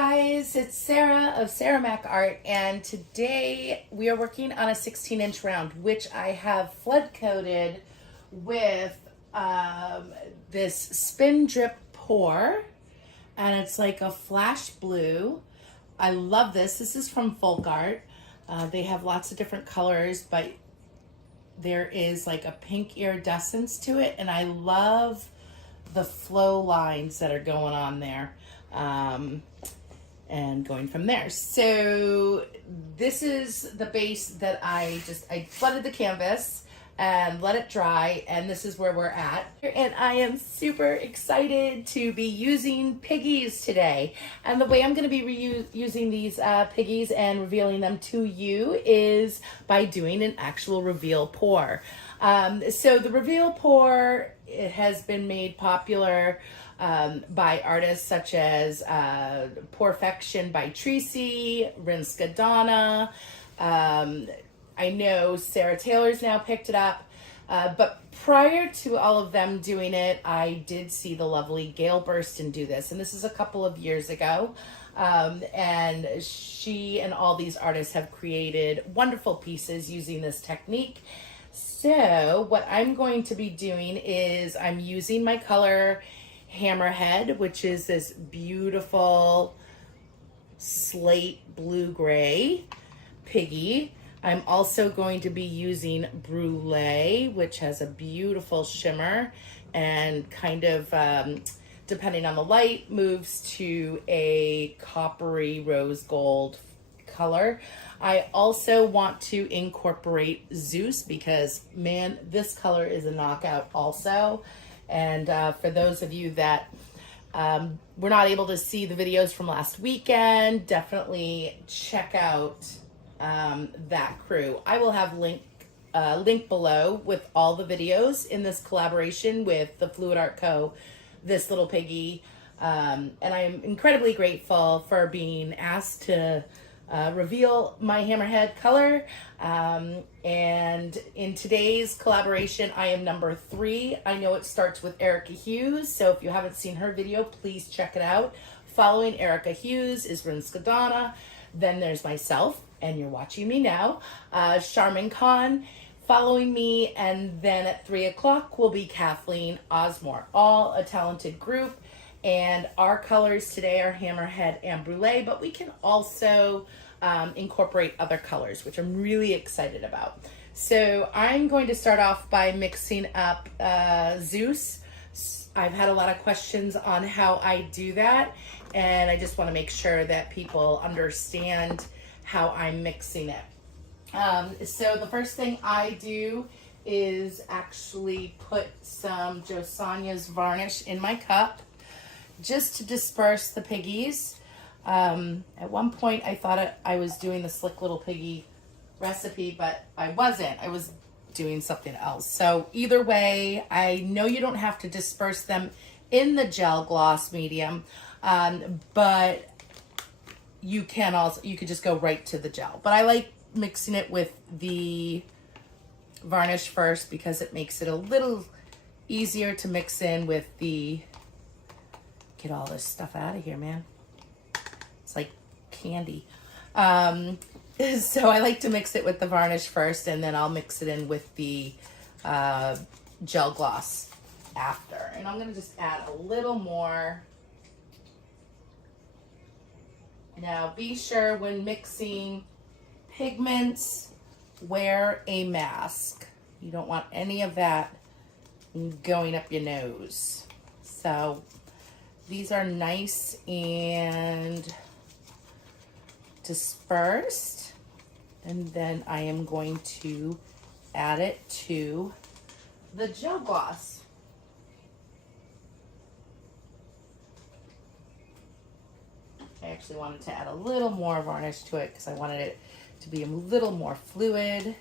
guys, it's Sarah of Sarah Mack Art, and today we are working on a 16-inch round, which I have flood coated with this spin drip pour, and it's like a flash blue. I love this. This is from Folk Art. They have lots of different colors, but there is like a pink iridescence to it, and I love the flow lines that are going on there. And going from there. So this is the base that I flooded the canvas and let it dry, and this is where we're at. And I am super excited to be using piggies today. And the way I'm going to be using these piggies and revealing them to you is by doing an actual reveal pour. So the reveal pour, it has been made popular by artists such as Pourfection by Tracy, Rinska Donna. I know Sarah Taylor's now picked it up. But prior to all of them doing it, I did see the lovely Gail Burston do this. And this is a couple of years ago. And she and all these artists have created wonderful pieces using this technique. So what I'm going to be doing is I'm using my color Hammerhead, which is this beautiful slate blue-gray piggy. I'm also going to be using Brulee, which has a beautiful shimmer and kind of, depending on the light, moves to a coppery rose gold color. I also want to incorporate Zeus because, man, this color is a knockout also. And for those of you that were not able to see the videos from last weekend, definitely check out that crew. I will have link below with all the videos in this collaboration with the Fluid Art Co. This Little Piggy. And I am incredibly grateful for being asked to reveal my Hammerhead color. And in today's collaboration, I am number 3. I know it starts with Erica Hughes, so if you haven't seen her video, please check it out. Following Erica Hughes is Rinska Donna. Then there's myself, and you're watching me now, Charmin Khan. Following me, and then at 3 o'clock will be Kathleen Osmore, all a talented group. And our colors today are Hammerhead and Brulee, but we can also incorporate other colors, which I'm really excited about. So I'm going to start off by mixing up Zeus. I've had a lot of questions on how I do that, and I just want to make sure that people understand how I'm mixing it. So the first thing I do is actually put some Josania's varnish in my cup, just to disperse the piggies. At one point I thought I was doing the Slick Little Piggy recipe, but I wasn't. I was doing something else. So either way, I know you don't have to disperse them in the gel gloss medium, but you could just go right to the gel. But I like mixing it with the varnish first because it makes it a little easier to mix in with the... Get all this stuff out of here, man. It's like candy. So I like to mix it with the varnish first, and then I'll mix it in with the gel gloss after. And I'm going to just add a little more. Now, be sure when mixing pigments, wear a mask. You don't want any of that going up your nose. So these are nice and dispersed, and then I am going to add it to the gel gloss. I actually wanted to add a little more varnish to it because I wanted it to be a little more fluid.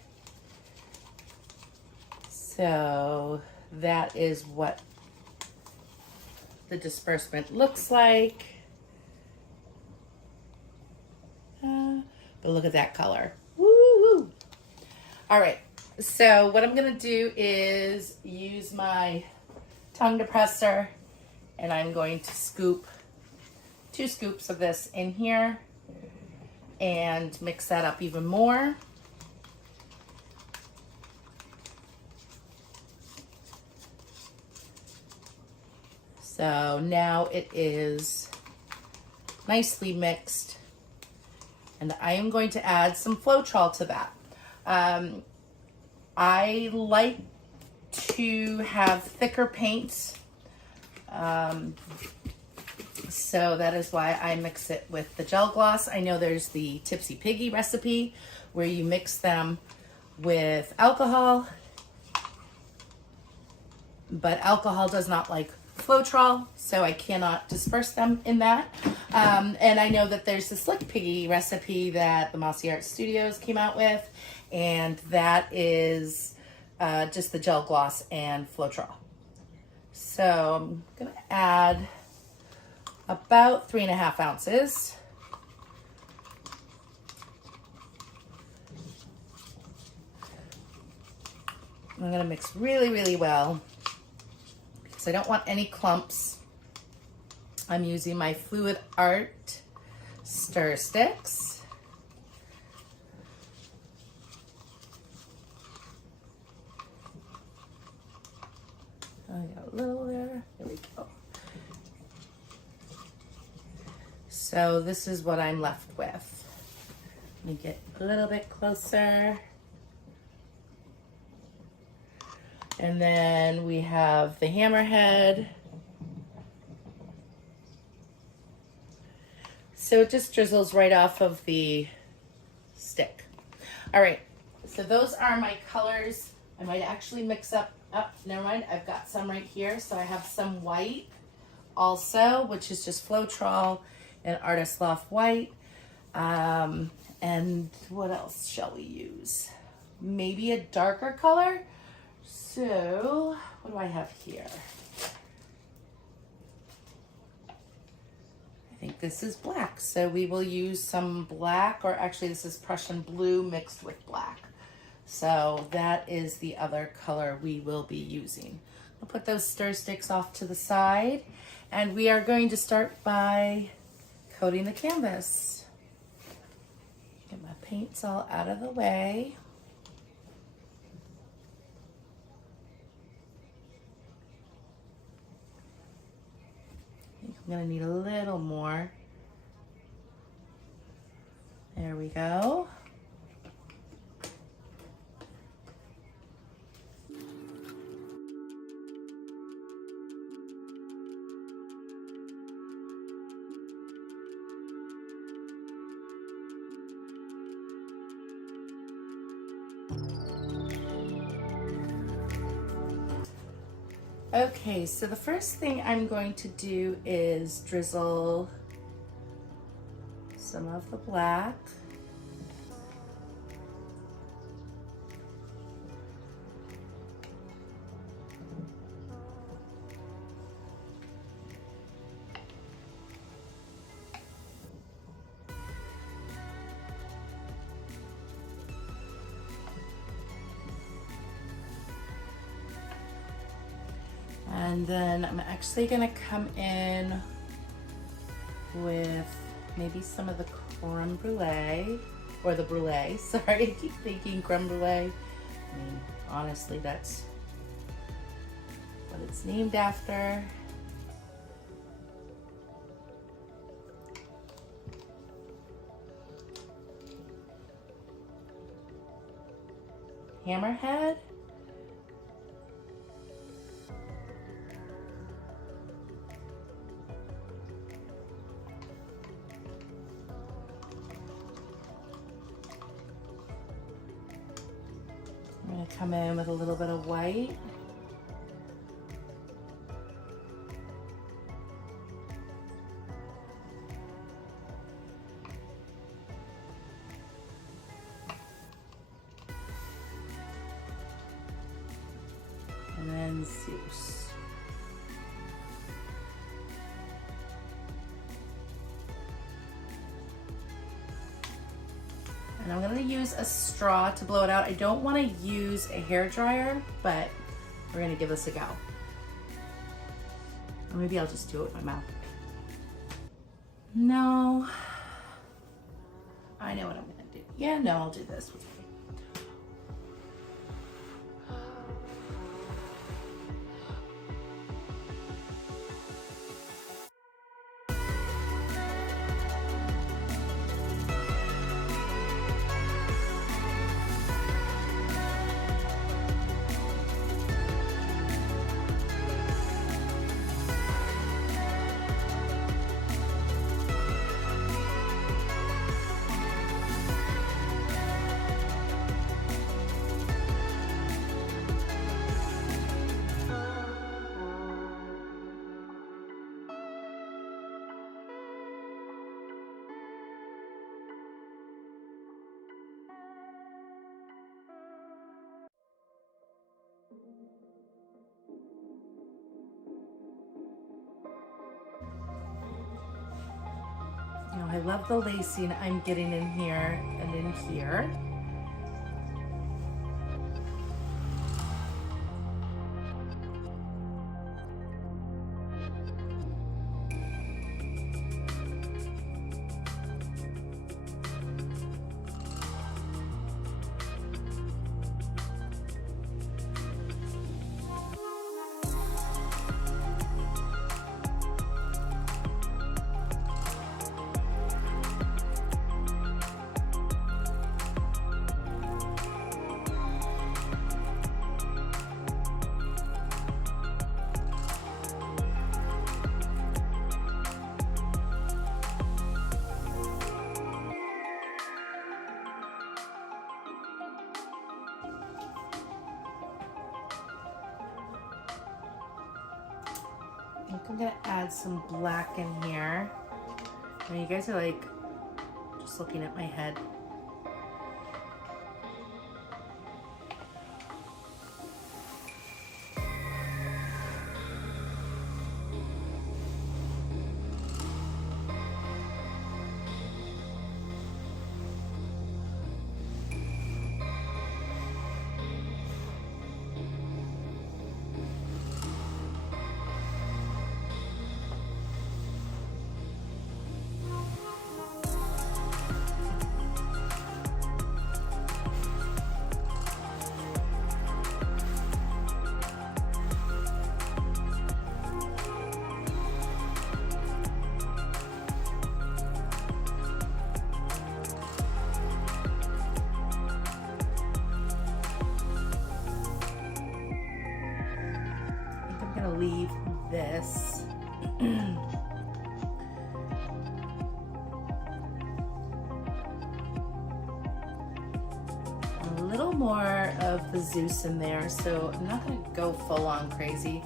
So that is what the disbursement looks like. But look at that color. Woo woo. All right, so what I'm gonna do is use my tongue depressor, and I'm going to scoop 2 scoops of this in here and mix that up even more. So now it is nicely mixed, and I am going to add some Floetrol to that. I like to have thicker paints, so that is why I mix it with the gel gloss. I know there's the Tipsy Piggy recipe where you mix them with alcohol, but alcohol does not like Floetrol, so I cannot disperse them in that. And I know that there's this Slick Piggy recipe that the Mossy Art Studios came out with, and that is just the gel gloss and Floetrol. So I'm gonna add about 3.5 ounces. I'm gonna mix really, really well, because I don't want any clumps. I'm using my Fluid Art stir sticks. I got a little there. There we go. So this is what I'm left with. Let me get a little bit closer. And then we have the hammerhead. So it just drizzles right off of the stick. All right, so those are my colors. I might actually mix up, never mind, I've got some right here. So I have some white also, which is just Floetrol and Artist Loft White. And what else shall we use? Maybe a darker color. So what do I have here? I think this is black. So we will use some black, or actually this is Prussian blue mixed with black. So that is the other color we will be using. I'll put those stir sticks off to the side, and we are going to start by coating the canvas. Get my paints all out of the way. I'm gonna need a little more. There we go. Okay, so the first thing I'm going to do is drizzle some of the black. And then I'm actually gonna come in with maybe some of the creme brulee, or the brulee, sorry, I keep thinking creme brulee. I mean, honestly, that's what it's named after. Hammerhead. I'm going to come in with a little bit of white. And then Zeus. And I'm gonna use a straw to blow it out. I don't wanna use a hair dryer, but we're gonna give this a go. Or maybe I'll just do it with my mouth. No. I know what I'm gonna do. Yeah, no, I'll do this. You know, I love the lacing I'm getting in here and in here. I think I'm gonna add some black in here. And you guys are like just looking at my head. Leave this. A little more of the Zeus in there, so I'm not going to go full on crazy.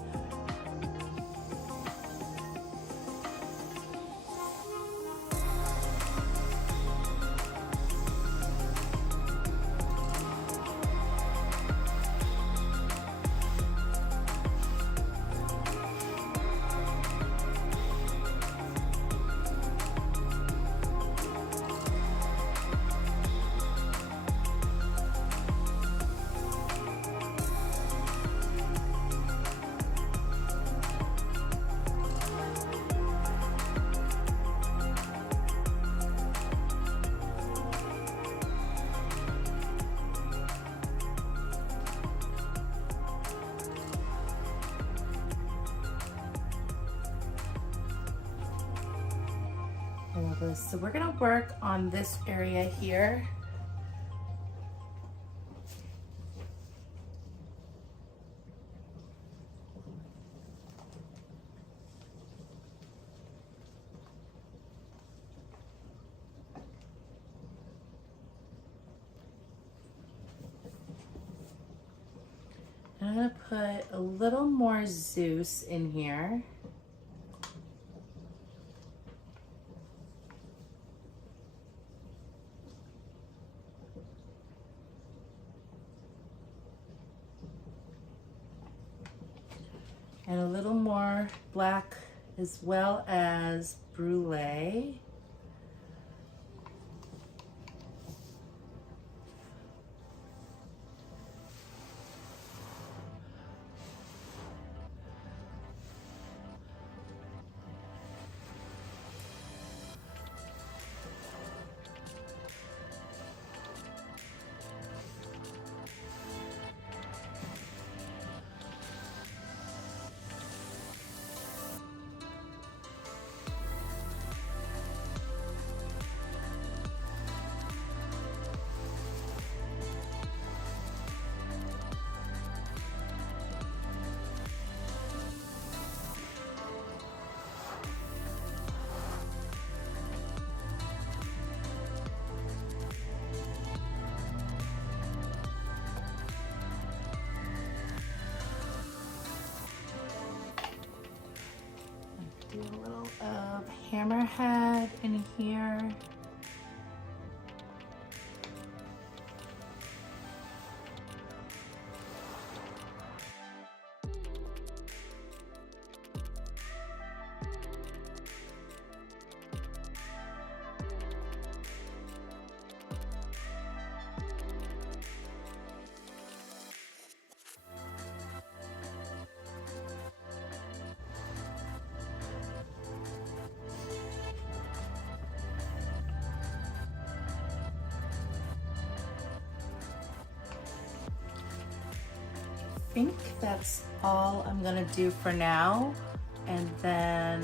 So we're gonna work on this area here. And I'm gonna put a little more Zeus in here. And a little more black as well as brulee. hammerhead in here. I think that's all I'm gonna do for now, and then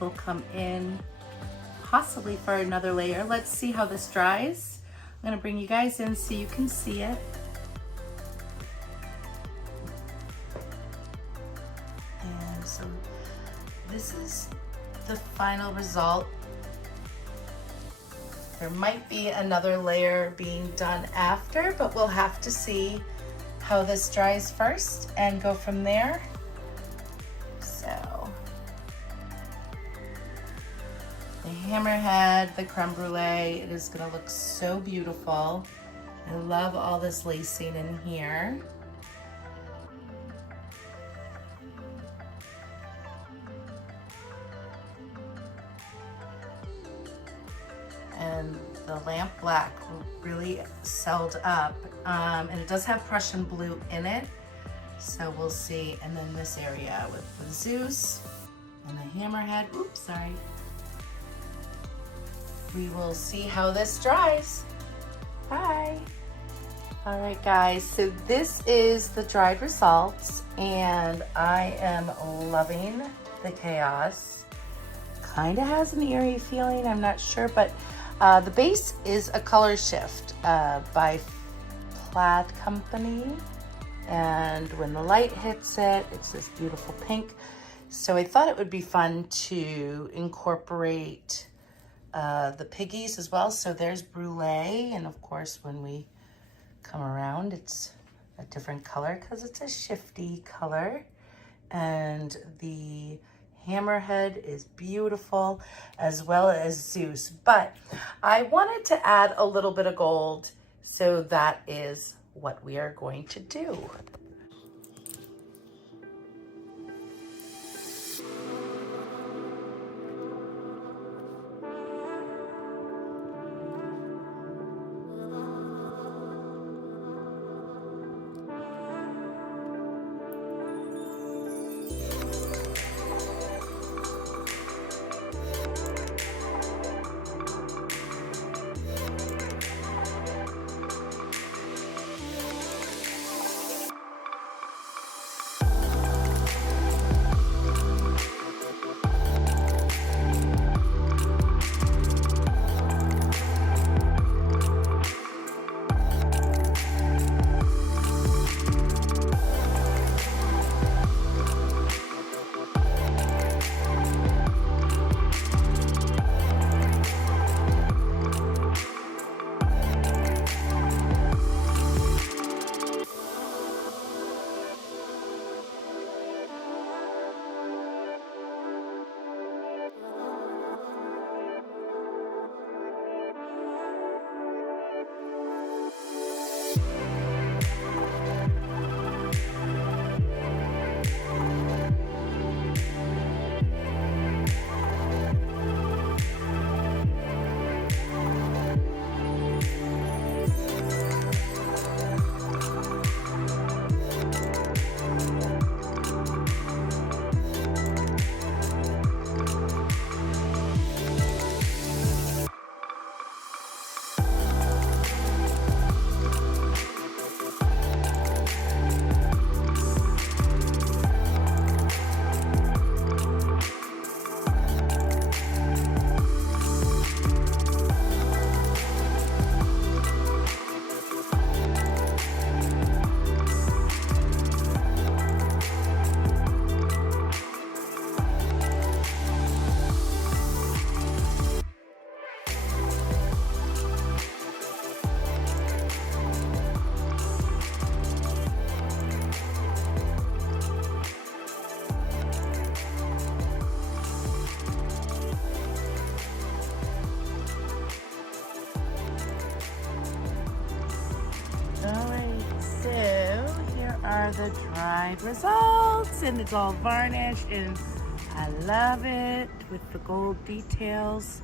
we'll come in possibly for another layer. Let's see how this dries. I'm gonna bring you guys in so you can see it. And so this is the final result. There might be another layer being done after, but we'll have to see how this dries first and go from there. So the hammerhead, the creme brulee, it is gonna look so beautiful. I love all this lacing in here. And the lamp black really selled up, and it does have Prussian blue in it, so we'll see. And then this area with the Zeus and the hammerhead, oops, sorry. We will see how this dries. Bye. All right, guys, so this is the dried results, and I am loving the chaos. Kind of has an eerie feeling, I'm not sure, but the base is a color shift by Plaid Company, and when the light hits it, it's this beautiful pink. So I thought it would be fun to incorporate the piggies as well. So there's brulee, and of course when we come around it's a different color because it's a shifty color, and the hammerhead is beautiful, as well as Zeus. But I wanted to add a little bit of gold, so that is what we are going to do. are the dried results, and it's all varnished, and I love it with the gold details.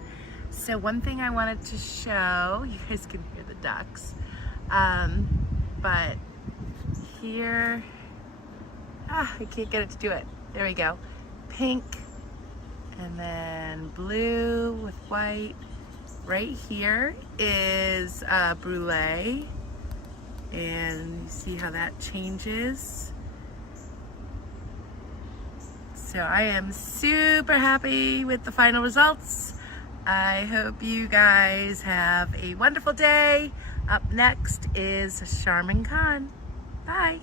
So one thing I wanted to show, you guys can hear the ducks, but here, I can't get it to do it. There we go. Pink, and then blue with white. Right here is brulee, and you see how that changes. So I am super happy with the final results. I hope you guys have a wonderful day. Up next is Charmin Khan. Bye.